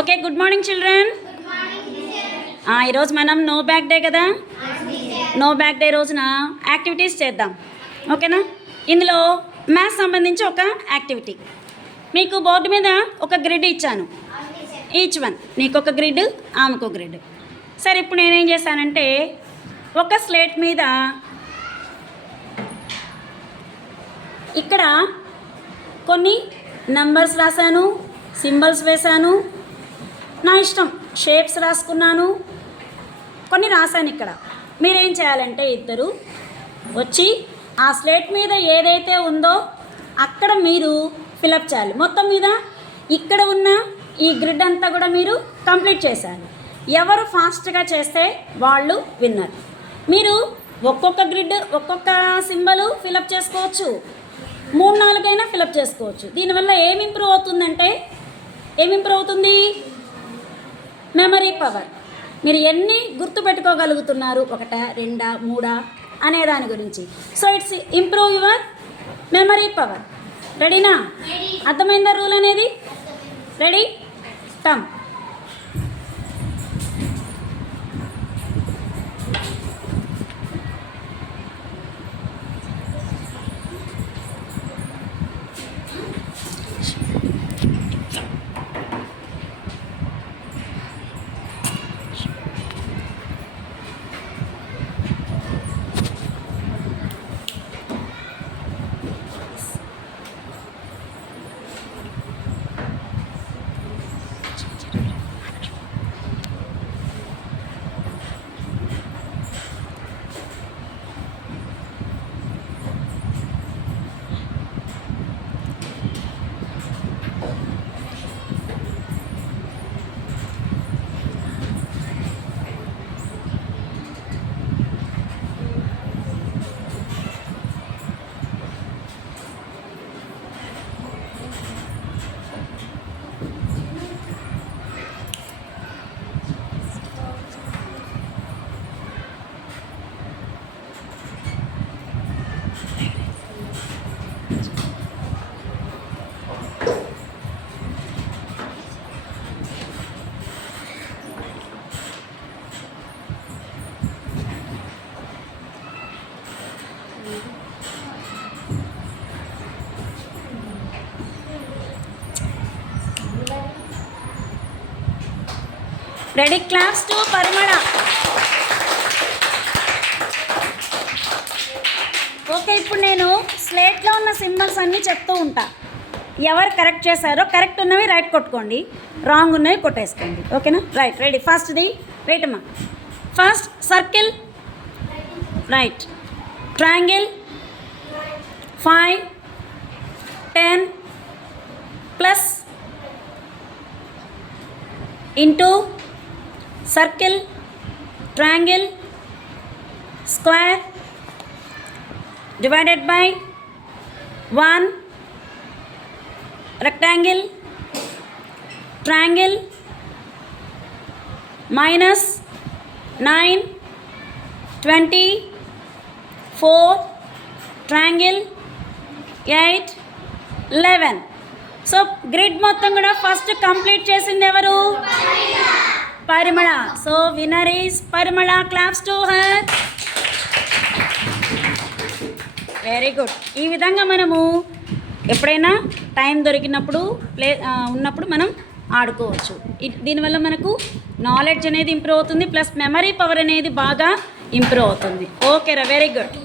Okay, good morning children. ఈరోజు మనం no back day కదా. నో బ్యాక్ డే రోజున యాక్టివిటీస్ చేద్దాం, ఓకేనా. ఇందులో మ్యాథ్స్ సంబంధించి ఒక యాక్టివిటీ. మీకు బోర్డు మీద ఒక గ్రిడ్ ఇచ్చాను, ఈచ్ వన్. నీకు ఒక గ్రిడ్, ఆమెకు గ్రిడ్. సరే, ఇప్పుడు నేనేం చేశానంటే ఒక స్లేట్ మీద ఇక్కడ కొన్ని నంబర్స్ రాశాను, సింబల్స్ వేశాను, నా ఇష్టం షేప్స్ రాసుకున్నాను, కొన్ని రాశాను. ఇక్కడ మీరేం చేయాలంటే ఇద్దరు వచ్చి ఆ స్లేట్ మీద ఏదైతే ఉందో అక్కడ మీరు ఫిలప్ చేయాలి. మొత్తం మీద ఇక్కడ ఉన్న ఈ గ్రిడ్ అంతా కూడా మీరు కంప్లీట్ చేశారు. ఎవరు ఫాస్ట్గా చేస్తే వాళ్ళు విన్నర్. మీరు ఒక్కొక్క గ్రిడ్, ఒక్కొక్క సింబల్ ఫిలప్ చేసుకోవచ్చు, 3-4 అయినా ఫిలప్ చేసుకోవచ్చు. దీనివల్ల ఏం ఇంప్రూవ్ అవుతుందంటే, ఏం ఇంప్రూవ్ అవుతుంది? Memory power. మీరు ఎన్ని గుర్తుపెట్టుకోగలుగుతున్నారు, 1, 2, 3 అనే దాని గురించి. So it's improve your memory power. రెడీనా? అర్థమైందా రూల్ అనేది? Ready? Come. Ready? Claps to Parimala. Okay, ఇప్పుడు నేను స్లేట్లో ఉన్న సింబల్స్ అన్నీ చెప్తూ ఉంటా. ఎవరు కరెక్ట్ చేశారో కరెక్ట్ ఉన్నవి రైట్ కొట్టుకోండి, రాంగ్ ఉన్నవి కొట్టేసుకోండి, ఓకేనా? రైట్. రెడీ? ఫస్ట్ది రైట్ అమ్మా. First circle, right. Triangle, 5, 10 plus into circle, triangle, square, divided by 1, rectangle, triangle, minus 9, 20, 4, triangle, 8, 11. So grid మొత్తం కూడా ఫస్ట్ కంప్లీట్ చేసింది ఎవరు? Parimala. So winner is Parimala. Claps to her. Very good. ఈ విధంగా మనము ఎప్పుడైనా టైం దొరికినప్పుడు ఉన్నప్పుడు మనం ఆడుకోవచ్చు. దీనివల్ల మనకు నాలెడ్జ్ అనేది ఇంప్రూవ్ అవుతుంది, ప్లస్ మెమరీ పవర్ అనేది బాగా ఇంప్రూవ్ అవుతుంది. ఓకేరా, వెరీ గుడ్.